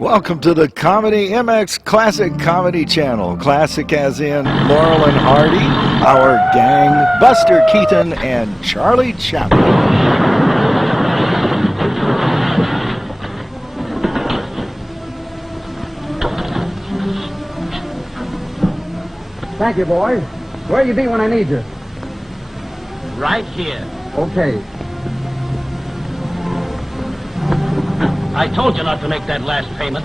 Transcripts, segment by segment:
Welcome to the Comedy MX Classic Comedy Channel. Classic as in Laurel and Hardy, Our Gang, Buster Keaton, and Charlie Chaplin. Thank you, boys. Where you be when I need you? Right here. Okay. I told you not to make that last payment.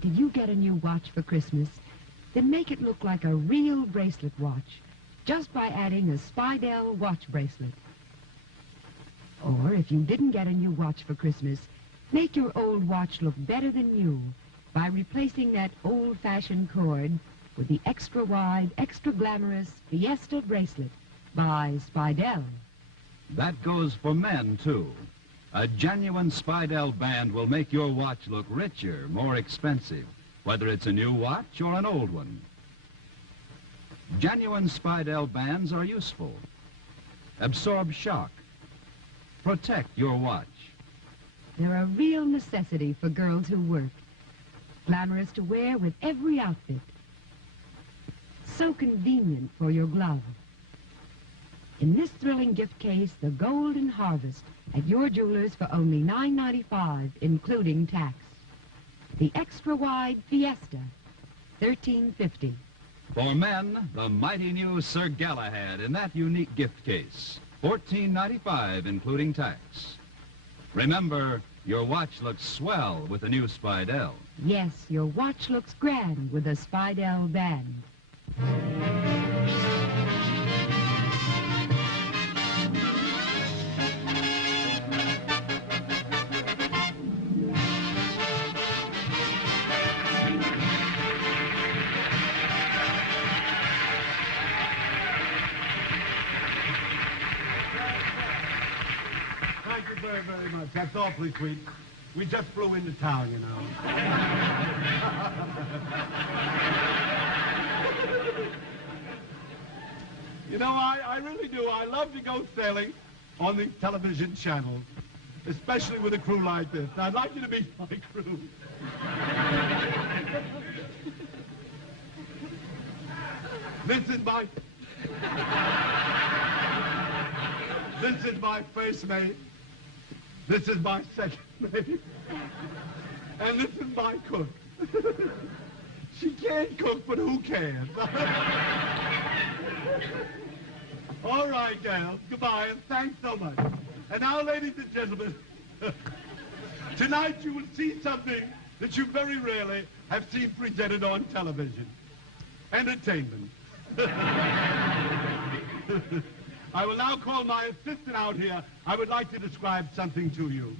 Did you get a new watch for Christmas? Then make it look like a real bracelet watch, just by adding a Spidell watch bracelet. Or if you didn't get a new watch for Christmas, make your old watch look better than new by replacing that old-fashioned cord with the extra-wide, extra-glamorous Fiesta bracelet by Spidell. That goes for men, too. A genuine Spidell band will make your watch look richer, more expensive, whether it's a new watch or an old one. Genuine Spidell bands are useful. Absorb shock. Protect your watch. They're a real necessity for girls who work. Glamorous to wear with every outfit. So convenient for your glove. In this thrilling gift case, the Golden Harvest at your jeweler's for only $9.95, including tax. The extra-wide Fiesta, $13.50. For men, the mighty new Sir Galahad in that unique gift case, $14.95, including tax. Remember, your watch looks swell with the new Spidell. Yes, your watch looks grand with a Spidell band. Thank you very, very much. That's awfully sweet. We just flew into town, you know. You know, I really do. I love to go sailing on these television channels, especially with a crew like this. I'd like you to be my crew. This is my first mate. This is my second mate. And this is my cook. She can't cook, but who can? All right, gals. Goodbye, and thanks so much. And now, ladies and gentlemen, tonight you will see something that you very rarely have seen presented on television. Entertainment. I will now call my assistant out here. I would like to describe something to you.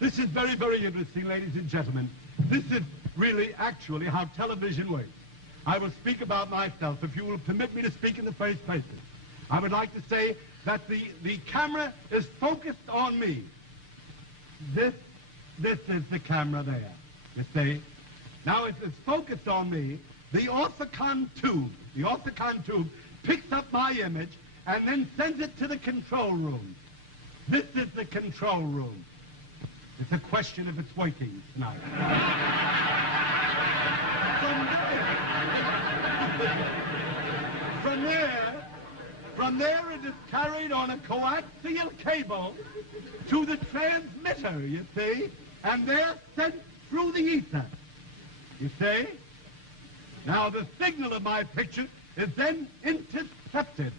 This is very, very interesting, ladies and gentlemen. This is really, actually, how television works. I will speak about myself, if you will permit me to speak in the first person. I would like to say that the camera is focused on me. This is the camera there, you see. Now, it's focused on me. The orthicon tube picks up my image and then sends it to the control room. This is the control room. It's a question if it's working tonight. From there it is carried on a coaxial cable to the transmitter, you see, and they're sent through the ether, you see. Now the signal of my picture is then intercepted.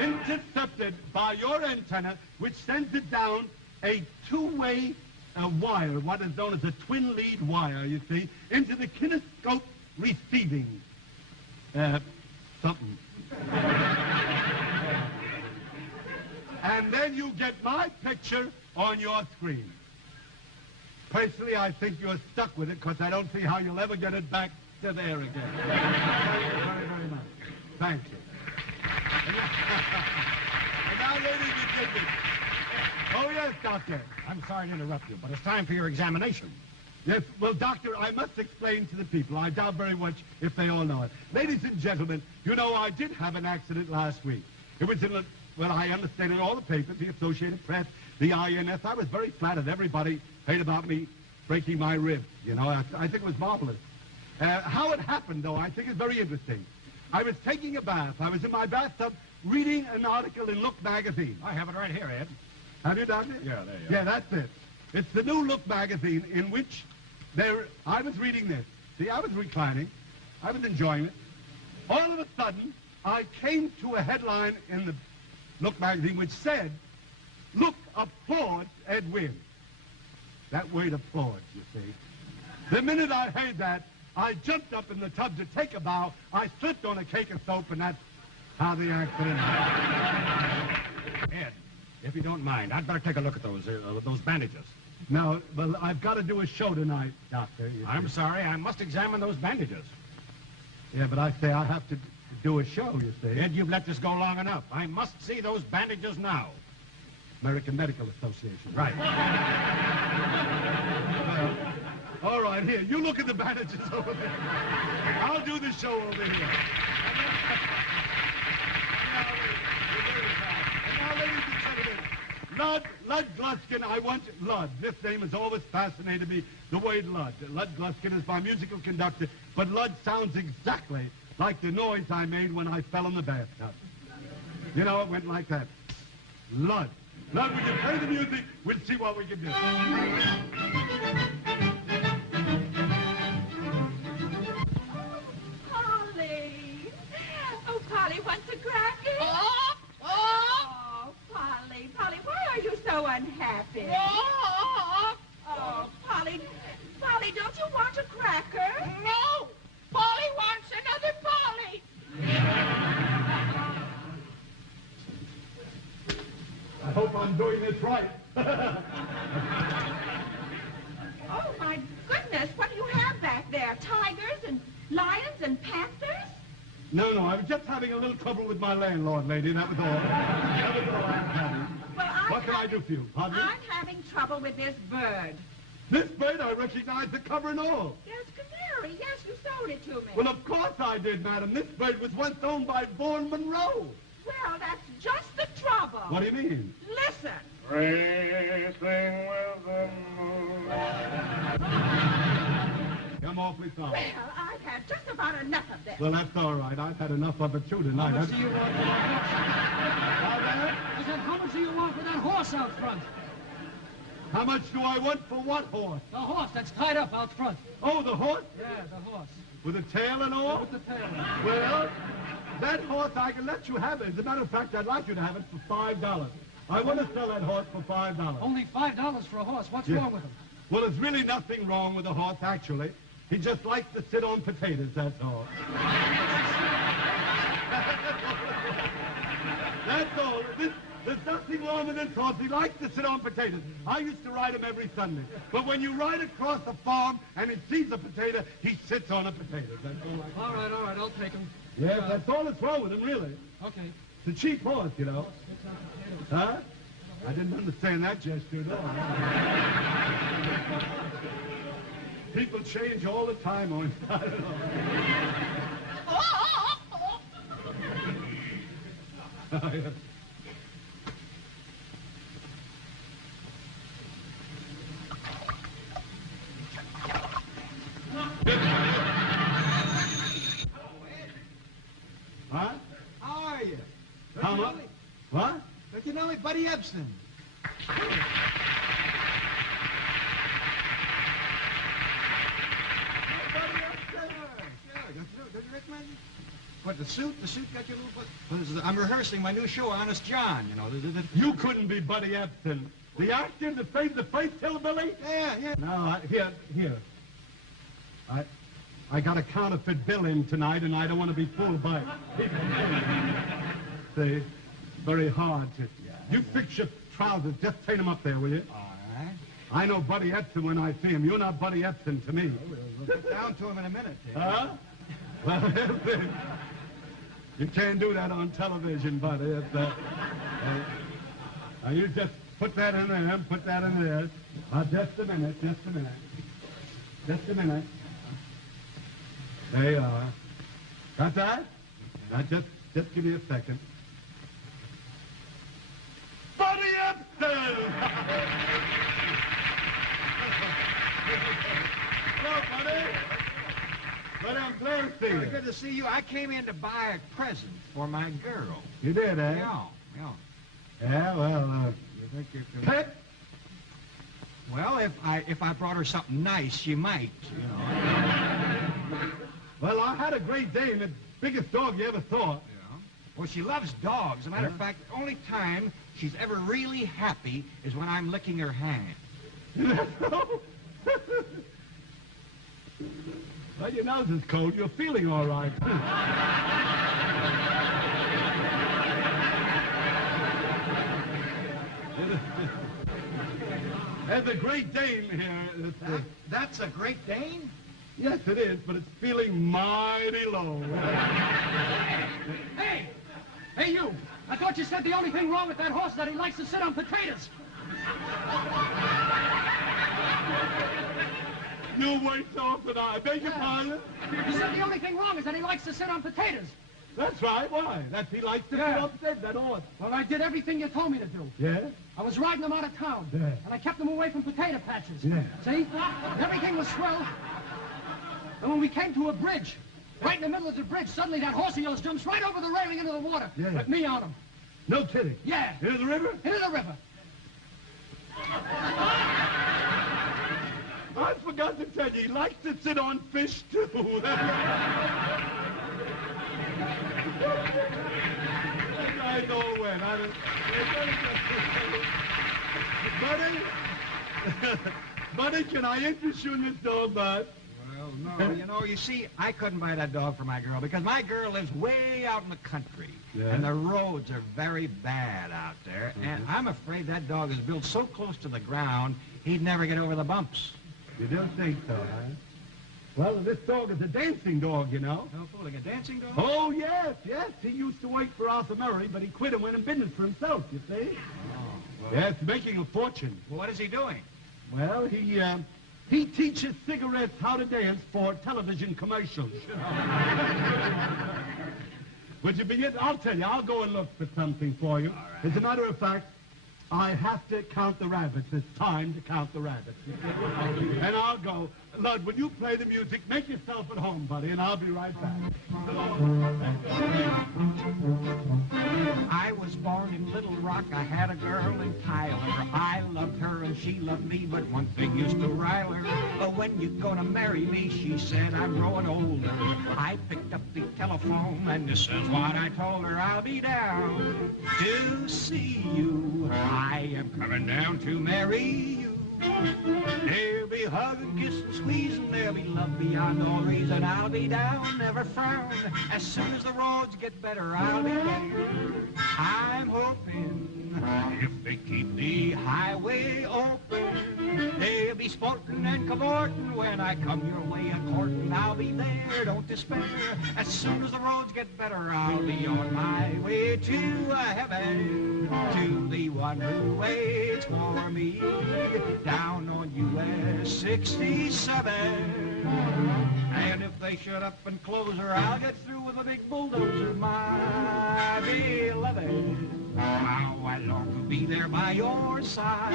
Intercepted by your antenna, which sends it down a two-way wire, what is known as a twin-lead wire, you see, into the kinescope receiving something. And then you get my picture on your screen. Personally, I think you're stuck with it because I don't see how you'll ever get it back to there again. Thank you very, very much. Thank you. And now, ladies and gentlemen. Oh, yes, Doctor. I'm sorry to interrupt you, but it's time for your examination. Yes, well, Doctor, I must explain to the people. I doubt very much if they all know it. Ladies and gentlemen, you know I did have an accident last week. It was in, well, I understand in all the papers, the Associated Press, the INS. I was very flattered. Everybody heard about me breaking my ribs. You know, I think it was marvelous. How it happened, though, I think is very interesting. I was taking a bath. I was in my bathtub reading an article in Look magazine. I have it right here, Ed. Have you done it? Yeah, there you Yeah, that's it. It's the new Look magazine in which I was reading this. See, I was reclining. I was enjoying it. All of a sudden, I came to a headline in the Look magazine which said, "Look applauds Ed Wynn." That word applauds, you see. The minute I heard that, I jumped up in the tub to take a bow. I slipped on a cake of soap, and that's how the accident happened. Ed, if you don't mind, I'd better take a look at those bandages. Now, well, I've got to do a show tonight, Doctor. you I'm see. sorry, I must examine those bandages. Yeah, but I say I have to do a show, you see. Ed, you've let this go long enough. I must see those bandages now. American Medical Association. Right. All right, here, you look at the bandages over there. I'll do the show over here. And now, ladies and gentlemen, Lud Gluskin, I want Lud. This name has always fascinated me, the word Lud. Lud Gluskin is my musical conductor, but Lud sounds exactly like the noise I made when I fell in the bathtub. You know, it went like that. Lud. Lud, we can play the music. We'll see what we can do. Polly! Oh, Polly wants a cracker? Oh, Polly, why are you so unhappy? Oh, Polly, don't you want a cracker? No! Polly wants another Polly! I hope I'm doing this right. Oh, my goodness, what do you have back there? Tigers and lions and panthers? No, I was just having a little trouble with my landlord, lady. That was all. That was all I'm having. Well, What can I do for you? Pardon me? I'm having trouble with this bird. This bird, I recognize the cover and all. Yes, canary. Yes, you sold it to me. Well, of course I did, madam. This bird was once owned by Vaughan Monroe. Well, that's just the trouble. What do you mean? Listen. Racing with the moon. I'm awfully sorry. Well, I've had just about enough of this. Well, that's all right. I've had enough of it, too, tonight. How much do you want for that horse? I said, how much do you want for that horse out front? How much do I want for what horse? The horse that's tied up out front. Oh, the horse? Yeah, the horse. With a tail and all? With the tail. Well, that horse, I can let you have it. As a matter of fact, I'd like you to have it for $5. I want to sell that horse for $5. Only $5 for a horse. What's Yeah. wrong with him? Well, there's really nothing wrong with the horse, actually. He just likes to sit on potatoes, that's all. That's all. There's nothing wrong with this horse. He likes to sit on potatoes. I used to ride him every Sunday. But when you ride across a farm and he sees a potato, he sits on a potato. That's all. All right, I'll take him. Yes, that's all that's wrong with him, really. Okay. It's a cheap horse, you know. Huh? I didn't understand that gesture at all. People change all the time on I don't know. Huh? How are you? How much? What? Don't you know me, Buddy Ebsen? Don't you recognize me? What, the suit? The suit got you a little... Well, I'm rehearsing my new show, Honest John, you know. You couldn't be Buddy Ebsen. The actor that played the face hillbilly? Yeah. No, here. I got a counterfeit bill in tonight, and I don't want to be fooled by people. See, very hard to... You fix your trousers. Just take them up there, will you? All right. I know Buddy Ebsen when I see him. You're not Buddy Ebsen to me. We'll get down to him in a minute. Huh? Well, you can't do that on television, Buddy. It's, now you just put that in there and put that in there. Just a minute. Just a minute. There you are. Got that? Now, just give me a second. Buddy Ebsen! Hello, buddy. Buddy, I'm glad to see you. Good to see you. I came in to buy a present for my girl. You did, eh? Yeah. Yeah, well, You think you could... Pet? Well, if I brought her something nice, she might, you know. Well, I had a Great Dane, the biggest dog you ever saw. Yeah. Well, she loves dogs. As a matter of fact, the only time she's ever really happy is when I'm licking her hand. Well, your nose is cold. You're feeling all right. There's a Great Dane here. That's a Great Dane? Yes, it is, but it's feeling mighty low. Hey! Hey, you! I thought you said the only thing wrong with that horse is that he likes to sit on potatoes. You wait off and I beg your pardon? You said the only thing wrong is that he likes to sit on potatoes. That's right. Why? That's he likes to sit upstairs, that horse. Well, I did everything you told me to do. Yeah? I was riding him out of town. Yeah. And I kept him away from potato patches. Yeah. See? Everything was swell. And when we came to a bridge, right in the middle of the bridge, suddenly that horse of yours jumps right over the railing into the water. Yeah. With me on him. No kidding. Yeah. Into the river? Into the river. I forgot to tell you, he likes to sit on fish, too. I know when. Buddy, can I interest you in this dog, bud? Well, no, you see, I couldn't buy that dog for my girl because my girl lives way out in the country. Yeah. And the roads are very bad out there. Mm-hmm. And I'm afraid that dog is built so close to the ground, he'd never get over the bumps. You don't think so, huh? Well, this dog is a dancing dog, you know. No fooling, a dancing dog? Oh, yes. He used to work for Arthur Murray, but he quit and went in business for himself, you see. Well, Yes, making a fortune. well, what is he doing? Well, he teaches cigarettes how to dance for television commercials. You know. Would you begin? I'll tell you. I'll go and look for something for you. As a matter of fact, I have to count the rabbits. It's time to count the rabbits. And I'll go. Lud, will you play the music? Make yourself at home, buddy, and I'll be right back. I was born in Little Rock. I had a girl in Tyler. I loved her and she loved me, but one thing used to rile her. But when you gonna marry me, she said, I'm growing older. I picked up the telephone and this is what I told her. I'll be down to see you. I am coming down to marry you. There'll be hugging, kissing, squeezing. There'll be love beyond all reason. I'll be down, never frown. As soon as the roads get better, I'll be there. I'm hoping if they keep the highway open, they'll be sporting and cavorting when I come your way a-courting. I'll be there, don't despair. As soon as the roads get better, I'll be on my way to heaven, to the one who waits for me down on US 67. And if they shut up and close her, I'll get through with a big bulldozer, my beloved. How I long to be there by your side.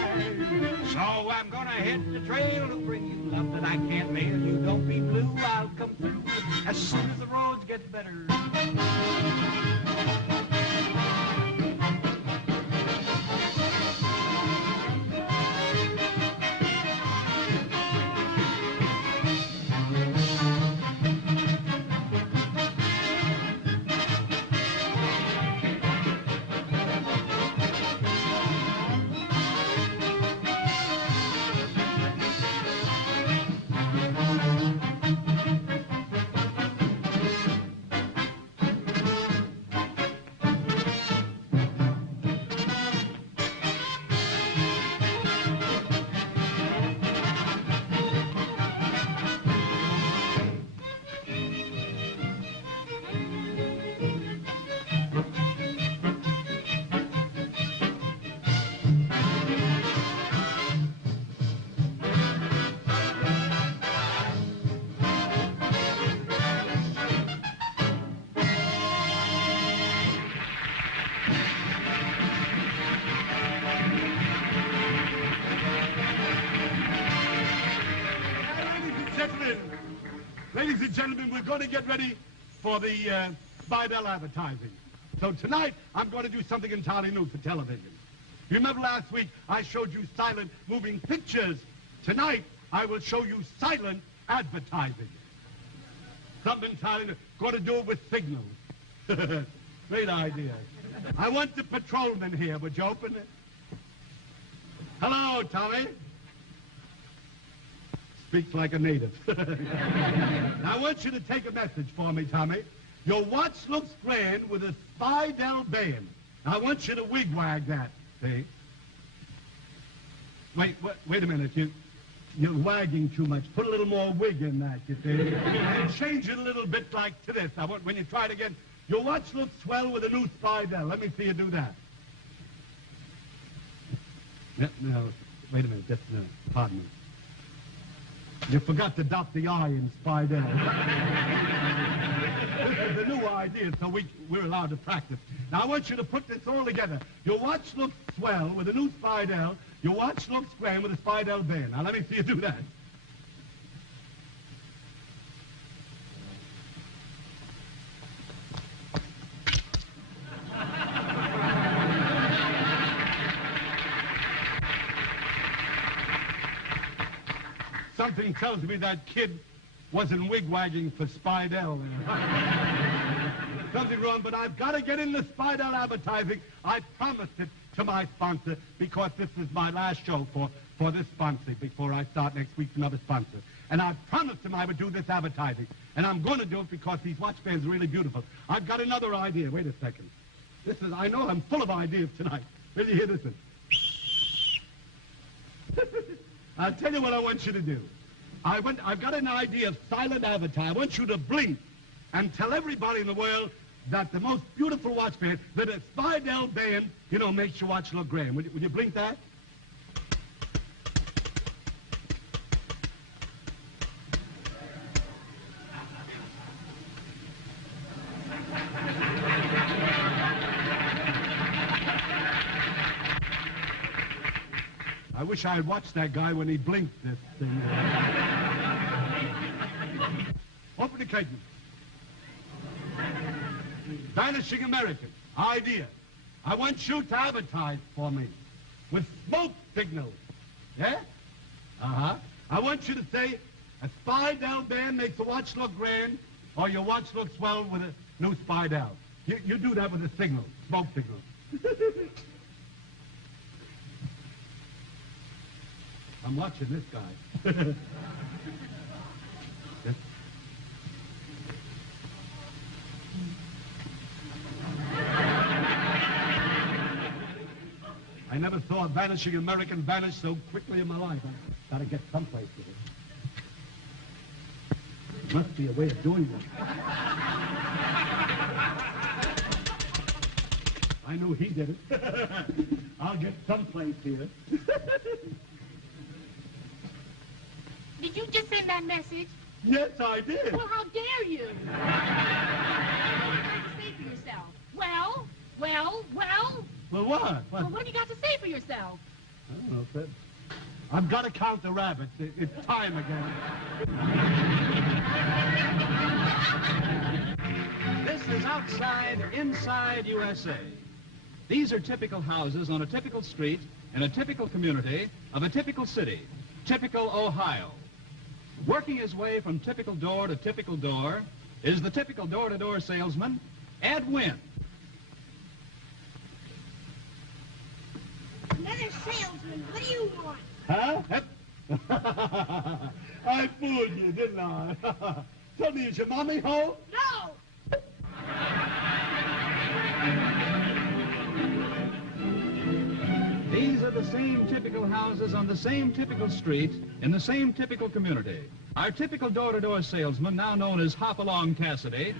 So I'm gonna hit the trail to bring you love that I can't mail you. Don't be blue, I'll come through as soon as the roads get better. Ladies and gentlemen, we're going to get ready for the Spidell advertising. So tonight, I'm going to do something entirely new for television. You remember last week, I showed you silent moving pictures. Tonight, I will show you silent advertising. Something entirely new. Going to do it with signals. Great idea. I want the patrolman here. Would you open it? Hello, Tommy. Speaks like a native. Now, I want you to take a message for me, Tommy. Your watch looks grand with a Spidell band. I want you to wig-wag that, see? Wait a minute. You're wagging too much. Put a little more wig in that, you see? And change it a little bit like to this. I want, when you try it again, your watch looks swell with a new Spidell. Let me see you do that. No, wait a minute. Just, pardon me. You forgot to dot the I in Spidell. This is a new idea, so we're allowed to practice. Now, I want you to put this all together. Your watch looks swell with a new Spidell. Your watch looks grand with a Spidell band. Now, let me see you do that. Something tells me that kid wasn't wig-wagging for Spidell. Something wrong, but I've got to get in the Spidell advertising. I promised it to my sponsor because this is my last show for this sponsor before I start next week for another sponsor. And I promised him I would do this advertising. And I'm going to do it because these watch bands are really beautiful. I've got another idea. Wait a second. I know I'm full of ideas tonight. Will you hear this one? I'll tell you what I want you to do. I've got an idea of silent advertising. I want you to blink and tell everybody in the world that the most beautiful watch band, that a Spidell band, makes your watch look grand. Would you blink that? I wish I had watched that guy when he blinked this thing. Open the curtain. Vanishing American. Idea. I want you to advertise for me with smoke signals. Yeah? Uh-huh. I want you to say, a Spidell band makes a watch look grand, or your watch looks swell with a new Spidell. You do that with a signal, smoke signal. I'm watching this guy. I never saw a vanishing American vanish so quickly in my life. I've got to get someplace with it. Must be a way of doing this. I knew he did it. I'll get someplace here. Did you just send that message? Yes, I did. Well, how dare you? What do you have to say for yourself? Well? Well, what? Well, what have you got to say for yourself? I don't know, Fred. I've got to count the rabbits. It's time again. This is Outside, Inside USA. These are typical houses on a typical street in a typical community of a typical city, typical Ohio. Working his way from typical door to typical door is the typical door-to-door salesman, Ed Wynn. Another salesman. What do you want? Huh? I fooled you, didn't I? Tell me, is your mommy home? No! These are the same typical houses on the same typical street in the same typical community. Our typical door-to-door salesman, now known as Hop-Along Cassidy,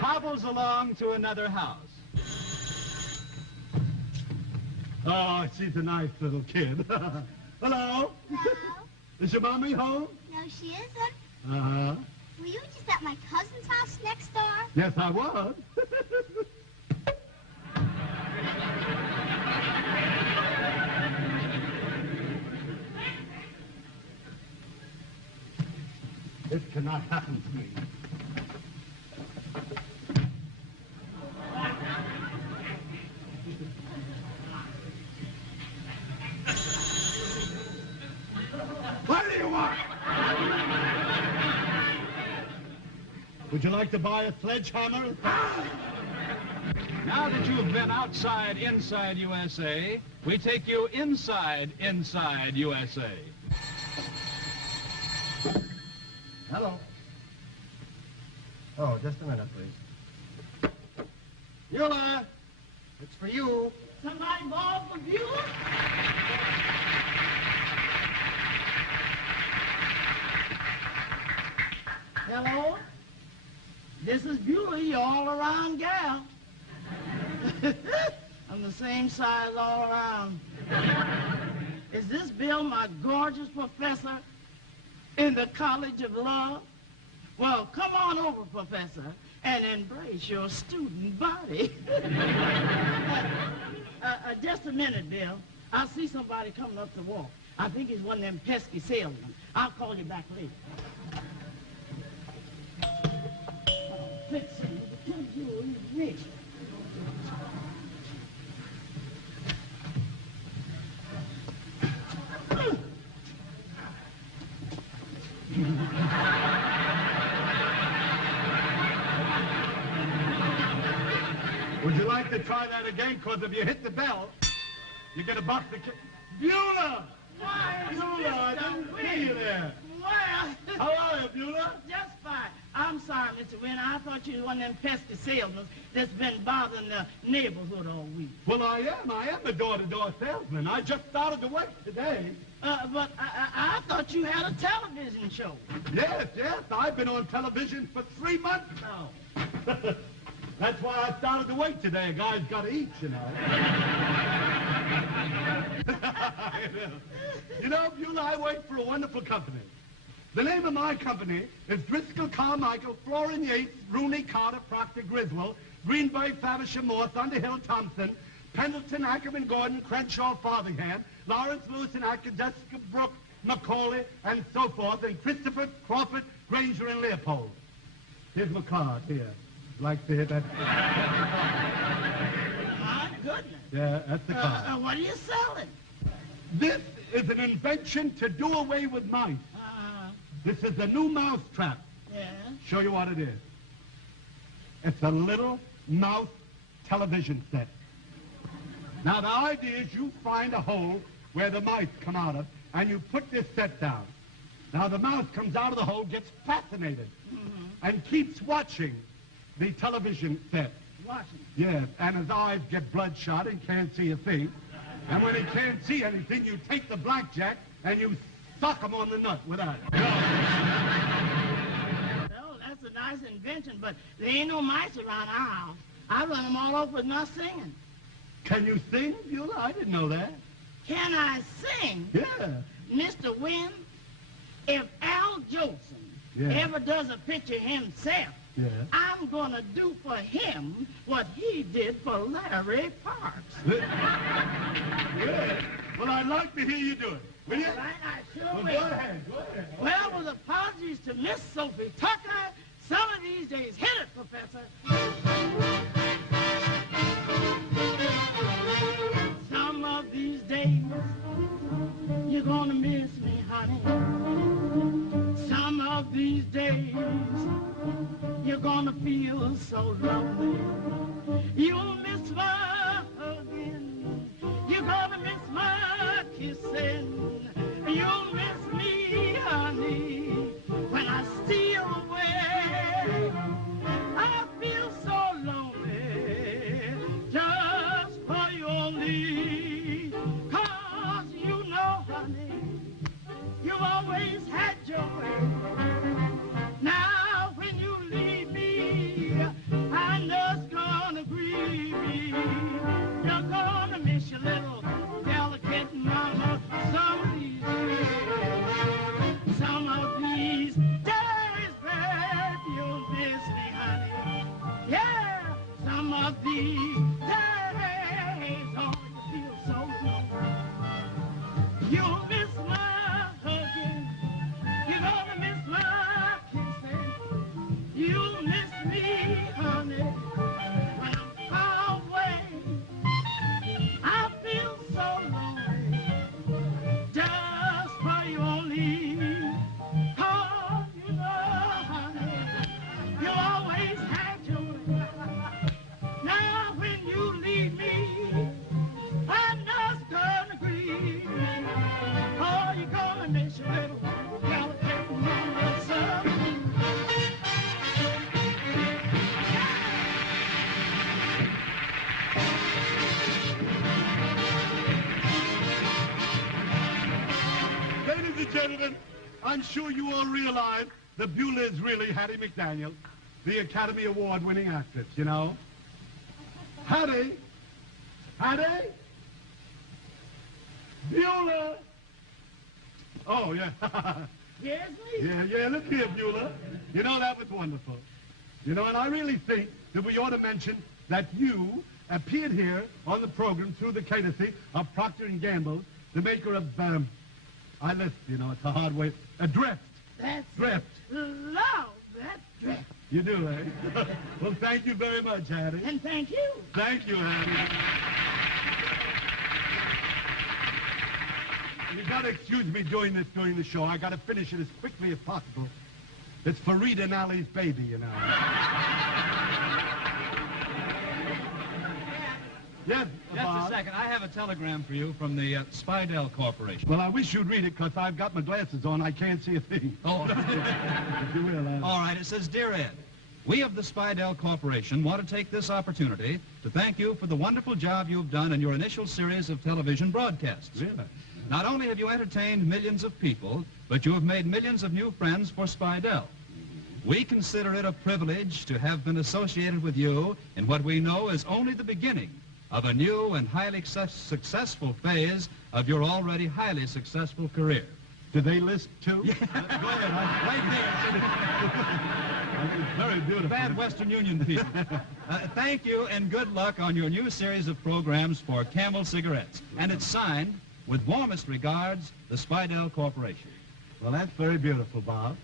hobbles along to another house. Oh, she's a nice little kid. Hello? Hello? Is your mommy home? No, she isn't. Uh-huh. Were you just at my cousin's house next door? Yes, I was. This cannot happen to me. What do you want? Would you like to buy a sledgehammer? Now that you've been outside, inside USA, we take you inside USA. Hello. Oh, just a minute, please. Beulah, it's for you. Somebody bought for Beulah? Hello? This is Beulah, your all-around gal. I'm the same size all around. Is this Bill my gorgeous professor in the College of Love? Well, come on over, Professor, and embrace your student body. Just a minute, Bill. I see somebody coming up the walk. I think he's one of them pesky salesmen. I'll call you back later. Fixing to tell you me. Would you like to try that again? Because if you hit the bell, you're going to bust the kid. Beulah! Why, Beulah, I didn't see you there. Well, How are you, Beulah? just fine. I'm sorry, Mr. Wynn. I thought you were one of them pesky salesmen that's been bothering the neighborhood all week. Well, I am a door-to-door salesman. I just started to work today. But I thought you had a television show. Yes. I've been on television for 3 months now. That's why I started to wait today. A guy's got to eat, you know. You know, Beulah, I work for a wonderful company. The name of my company is Driscoll, Carmichael, Florin Yates, Rooney, Carter, Proctor, Griswold, Greenberg, Faversham, Moore, Thunderhill, Thompson, Pendleton, Ackerman, Gordon, Crenshaw, Farthingham, Lawrence, Lewis, and Atkins, Jessica, Brooke, Macaulay, and so forth, and Christopher, Crawford, Granger, and Leopold. Here's my card, here. Like to hit that? My goodness. Yeah, that's the card. What are you selling? This is an invention to do away with mice. This is the new mouse trap. Yeah. Show you what it is. It's a little mouse television set. Now, the idea is you find a hole where the mice come out of, and you put this set down. Now, the mouse comes out of the hole, gets fascinated, and keeps watching the television set. Watching. Yes, and his eyes get bloodshot and can't see a thing. And when he can't see anything, you take the blackjack and you suck him on the nut with that. Well, that's a nice invention, but there ain't no mice around our house. I run them all off with my singing. Can you sing, Beulah? I didn't know that. Can I sing? Yeah. Mr. Wynn, if Al Jolson ever does a picture himself, I'm going to do for him what he did for Larry Parks. Good. Well, I'd like to hear you do it. Will you? All right, I sure Well, will. go ahead. Well, with apologies to Miss Sophie Tucker, some of these days, hit it, Professor. Some of these days, you're gonna miss me, honey. Some of these days, you're gonna feel so lonely. You'll miss my hugging. You're gonna miss my kissing. You'll miss me, honey, when I steal away. I feel so lonely just for you only. 'Cause you know, honey, you've always had your way. Now when you leave me, I know it's gonna grieve me. I'm sure you all realize that Beulah is really Hattie McDaniel, the Academy Award-winning actress, you know? Hattie? Hattie? Beulah? Oh, yeah. Yes, me? Yeah, look here, Beulah. You know, that was wonderful. You know, and I really think that we ought to mention that you appeared here on the program through the courtesy of Procter & Gamble, the maker of, I list, you know, it's a hard way, a drift. That's Drift. Lord, that's drift. You do, eh? Well, thank you very much, Hattie. And thank you. Thank you, Hattie. You gotta excuse me doing this during the show. I gotta finish it as quickly as possible. It's Fareed and Ali's baby, you know. Yes, Just Bob? a second. I have a telegram for you from the Spidell Corporation. Well, I wish you'd read it, because I've got my glasses on. I can't see a thing. Oh. If you will, All right, it says, Dear Ed, we of the Spidell Corporation want to take this opportunity to thank you for the wonderful job you've done in your initial series of television broadcasts. Really? Not only have you entertained millions of people, but you have made millions of new friends for Spidell. We consider it a privilege to have been associated with you in what we know is only the beginning of a new and highly successful phase of your already highly successful career. Do they list too? Go ahead. Right there. It's very beautiful. Bad Western Union people. Thank you and good luck on your new series of programs for Camel cigarettes. And it's signed, with warmest regards, the Spidell Corporation. Well, that's very beautiful, Bob.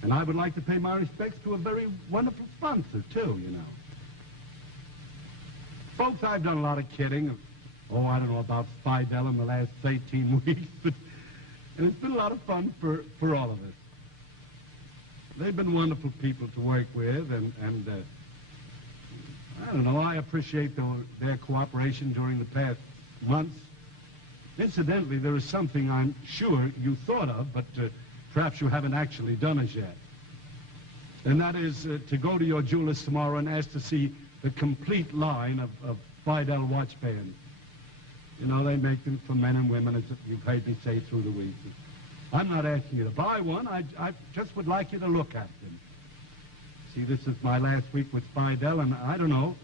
And I would like to pay my respects to a very wonderful sponsor, too, you know. Folks, I've done a lot of kidding. Oh, I don't know about Spidell in the last 18 weeks, but and it's been a lot of fun for all of us. They've been wonderful people to work with, and I don't know, I appreciate their cooperation during the past months. Incidentally, there is something I'm sure you thought of, but perhaps you haven't actually done as yet. And that is to go to your jeweler's tomorrow and ask to see the complete line of Spidell watch bands. You know, they make them for men and women, as you've heard me say through the week. I'm not asking you to buy one. I just would like you to look at them. See, this is my last week with Spidell, and I don't know.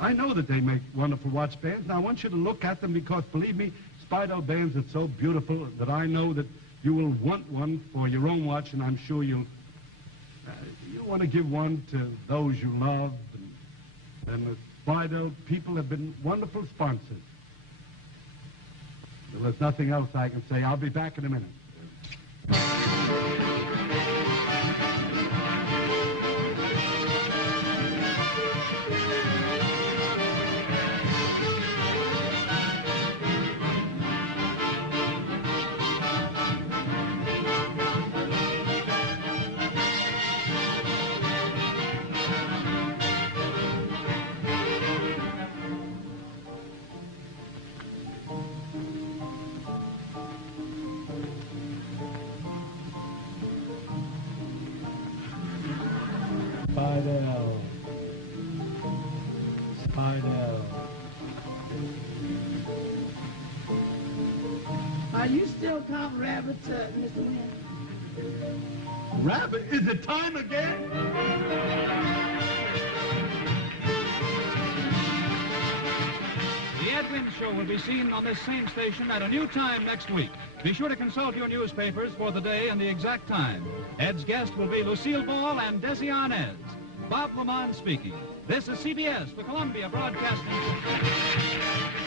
I know that they make wonderful watch bands, and I want you to look at them because, believe me, Spidell bands are so beautiful that I know that you will want one for your own watch, and I'm sure you'll want to give one to those you love. And the Spidell people have been wonderful sponsors. Well, there's nothing else I can say. I'll be back in a minute. Spidell. Spidell. Are you still Tom Rabbit, Mr. Wynn? Rabbit, is it time again? The Ed Wynn Show will be seen on this same station at a new time next week. Be sure to consult your newspapers for the day and the exact time. Ed's guest will be Lucille Ball and Desi Arnaz. Bob Lamont speaking. This is CBS, the Columbia Broadcasting System.